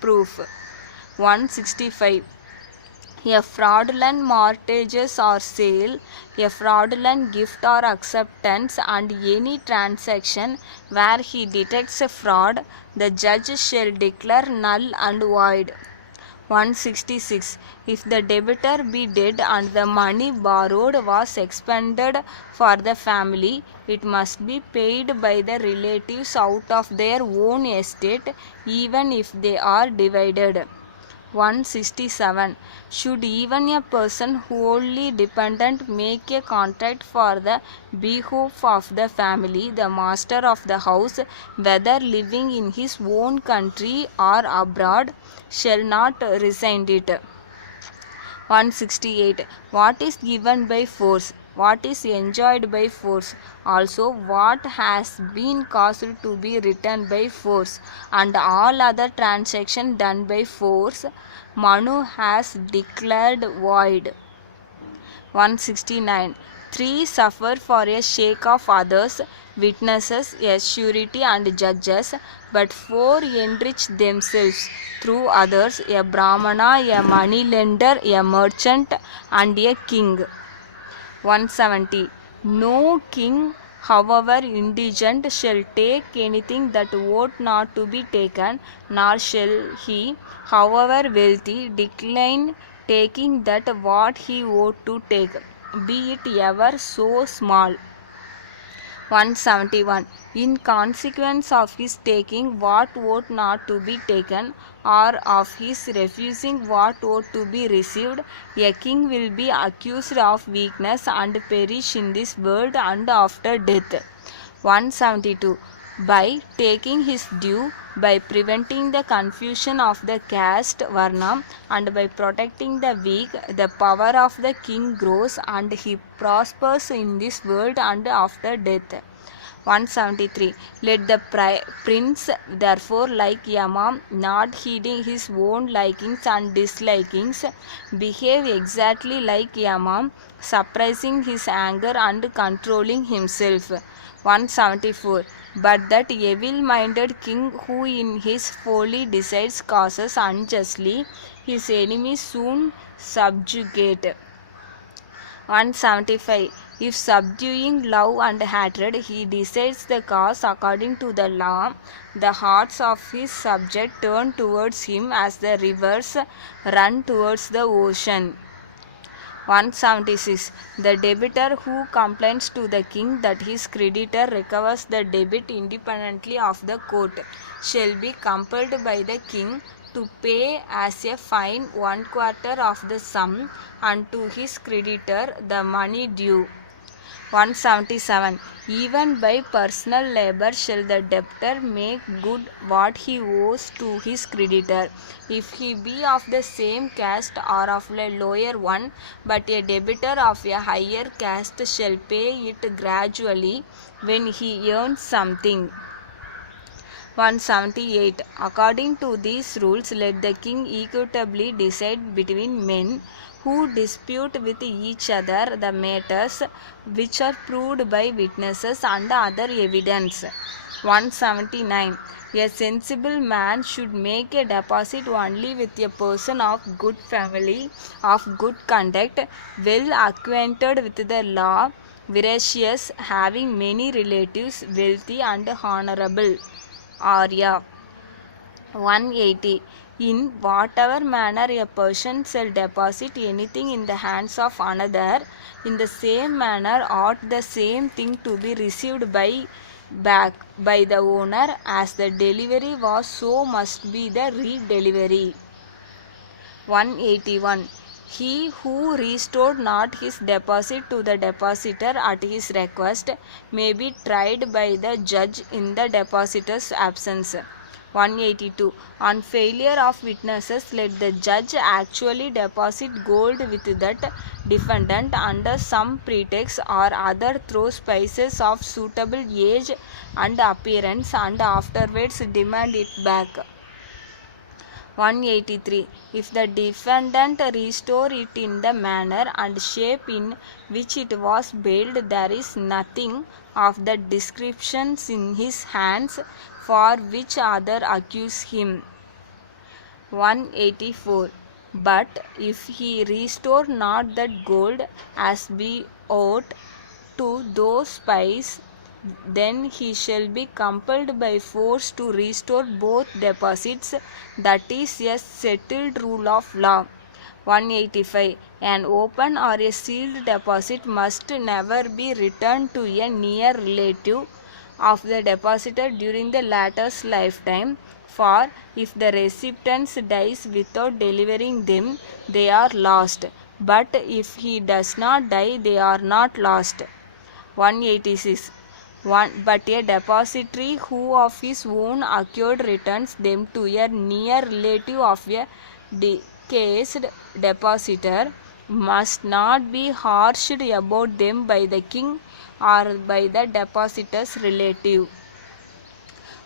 proof. 165. A fraudulent mortgages or sale, a fraudulent gift or acceptance, and any transaction where he detects a fraud, the judge shall declare null and void. 166. If the debtor be dead and the money borrowed was expended for the family, it must be paid by the relatives out of their own estate, even if they are divided. 167. Should even a person wholly dependent make a contract for the behoof of the family, the master of the house, whether living in his own country or abroad, shall not rescind it. 168. What is given by force, what is enjoyed by force, also what has been caused to be returned by force, and all other transactions done by force, Manu has declared void. 169. 3 suffer for a sake of others, witnesses, a surety, and judges, but 4 enrich themselves through others, a brahmana, a money lender, a merchant, and a king. 170. No king, however indigent, shall take anything that ought not to be taken, nor shall he, however wealthy, decline taking that what he ought to take, be it ever so small. 171. In consequence of his taking what ought not to be taken, or of his refusing what ought to be received, a king will be accused of weakness and perish in this world and after death. 172. By taking his due, by preventing the confusion of the caste varna, and by protecting the weak, the power of the king grows, and he prospers in this world and after death. 173. Let the prince therefore, like Yama, not heeding his own likings and dislikings, behave exactly like Yama, suppressing his anger and controlling himself. 174. But that evil-minded king who in his folly decides causes unjustly, his enemies soon subjugate. 175. If subduing love and hatred he decides the cause according to the law, the hearts of his subjects turn towards him as the rivers run towards the ocean. 176. The debtor who complains to the king that his creditor recovers the debit independently of the court shall be compelled by the king to pay as a fine 1/4 of the sum, and to his creditor the money due. 177. Even by personal labor shall the debtor make good what he owes to his creditor, if he be of the same caste or of a lower one, but a debtor of a higher caste shall pay it gradually when he earns something. 178. According to these rules, let the king equitably decide between men who dispute with each other the matters which are proved by witnesses and other evidence. 179. A sensible man should make a deposit only with a person of good family, of good conduct, well acquainted with the law, veracious, having many relatives, wealthy and honorable. Arya. 180. In whatever manner a person shall deposit anything in the hands of another, in the same manner ought the same thing to be received back by the owner, as the delivery was, so must be the re-delivery. 181. He who restored not his deposit to the depositor at his request may be tried by the judge in the depositor's absence. 182. On failure of witnesses, let the judge actually deposit gold with that defendant under some pretext or other, throw spices of suitable age and appearance, and afterwards demand it back. 183. If the defendant restore it in the manner and shape in which it was bailed, there is nothing of the descriptions in his hands for which other accuse him. 184. But if he restore not that gold as be ought to those spies, then he shall be compelled by force to restore both deposits. That is a settled rule of law. 185. An open or a sealed deposit must never be returned to a near relative of the depositor during the latter's lifetime, for if the recipients dies without delivering them, they are lost, but if he does not die, they are not lost. 186. But a depository who of his own accord returns them to a near relative of a deceased depositor must not be harshed about them by the king or by the depositor's relative.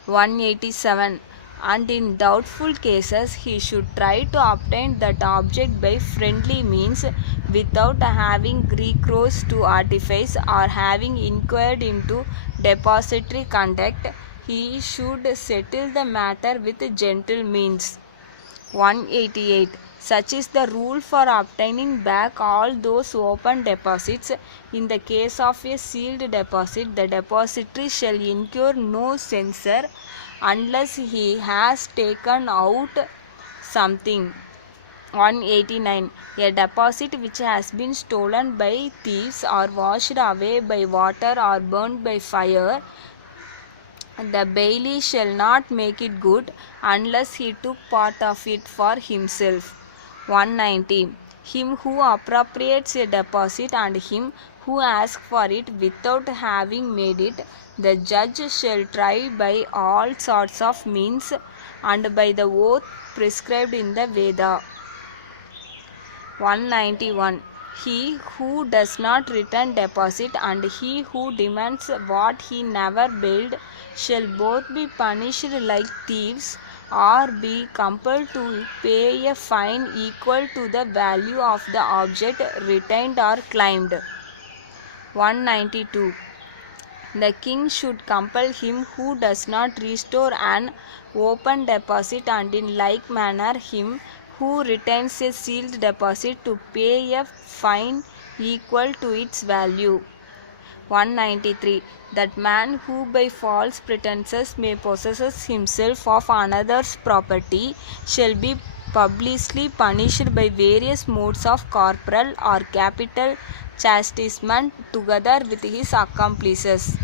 187. And in doubtful cases he should try to obtain that object by friendly means without having recourse to artifice or having inquired into depository conduct. He should settle the matter with gentle means. 188. Such is the rule for obtaining back all those open deposits. In the case of a sealed deposit, the depository shall incur no censure unless he has taken out something. 189. A deposit which has been stolen by thieves or washed away by water or burned by fire, the bailey shall not make it good unless he took part of it for himself. 190. Him who appropriates a deposit and him who asks for it without having made it, the judge shall try by all sorts of means and by the oath prescribed in the Veda. 191. He who does not return deposit and he who demands what he never billed shall both be punished like thieves or be compelled to pay a fine equal to the value of the object retained or claimed. 192. The king should compel him who does not restore an open deposit and in like manner him who retains a sealed deposit to pay a fine equal to its value. 193. That man who by false pretenses may possess himself of another's property shall be publicly punished by various modes of corporal or capital chastisement together with his accomplices.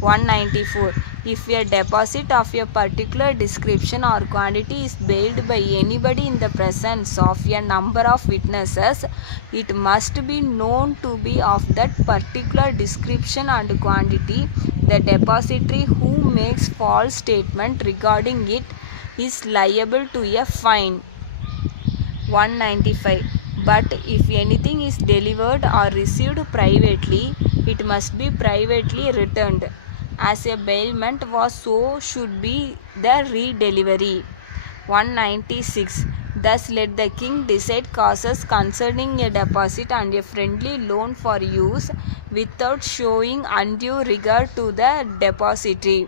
194. If a deposit of a particular description or quantity is bailed by anybody in the presence of a number of witnesses, it must be known to be of that particular description and quantity. The depository who makes false statement regarding it is liable to a fine. 195. But if anything is delivered or received privately, it must be privately returned. As a bailment was, so should be the redelivery. 196. Thus let the king decide causes concerning a deposit and a friendly loan for use without showing undue regard to the depository.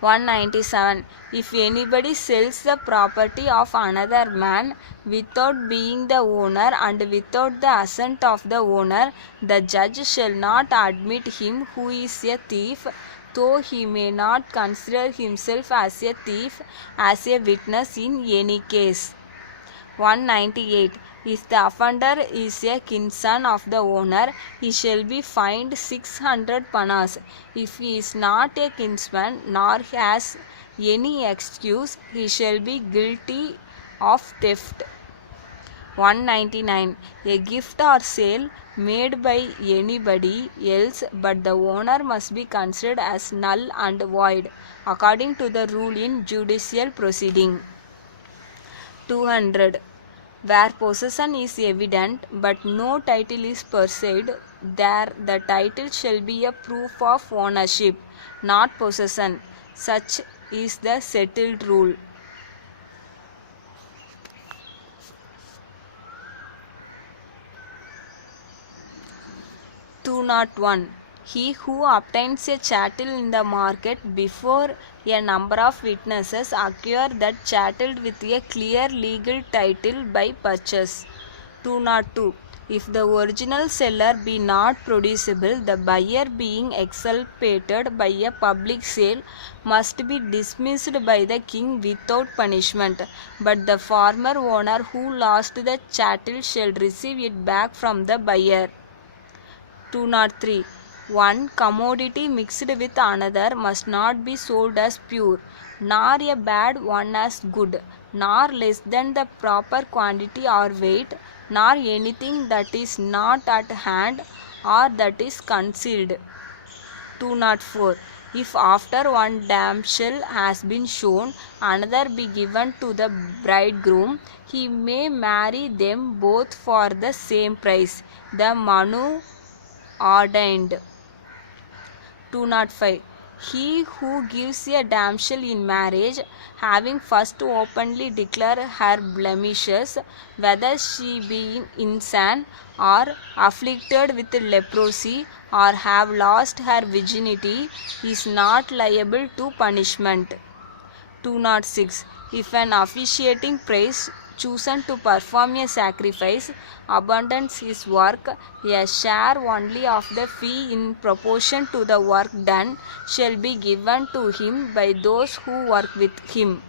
197. If anybody sells the property of another man without being the owner and without the assent of the owner, the judge shall not admit him who is a thief, though he may not consider himself as a thief, as a witness in any case. 198. If the offender is a kinson of the owner, he shall be fined 600 panas. If he is not a kinsman nor has any excuse, he shall be guilty of theft. 199. A gift or sale made by anybody else but the owner must be considered as null and void, according to the rule in judicial proceeding. 200. Where possession is evident but no title is perceived, there the title shall be a proof of ownership, not possession. Such is the settled rule. 201. He who obtains a chattel in the market before a number of witnesses acquires that chattel with a clear legal title by purchase. 202. If the original seller be not producible, the buyer being exculpated by a public sale must be dismissed by the king without punishment, but the former owner who lost the chattel shall receive it back from the buyer. 203. One commodity mixed with another must not be sold as pure, nor a bad one as good, nor less than the proper quantity or weight, nor anything that is not at hand or that is concealed. 204. If after one damsel has been shown, another be given to the bridegroom, he may marry them both for the same price. The Manu ordained. 205. He who gives a damsel in marriage, having first openly declared her blemishes, whether she be insane or afflicted with leprosy or have lost her virginity, is not liable to punishment. 206. If an officiating priest chosen to perform a sacrifice abandons his work, a share only of the fee in proportion to the work done shall be given to him by those who work with him.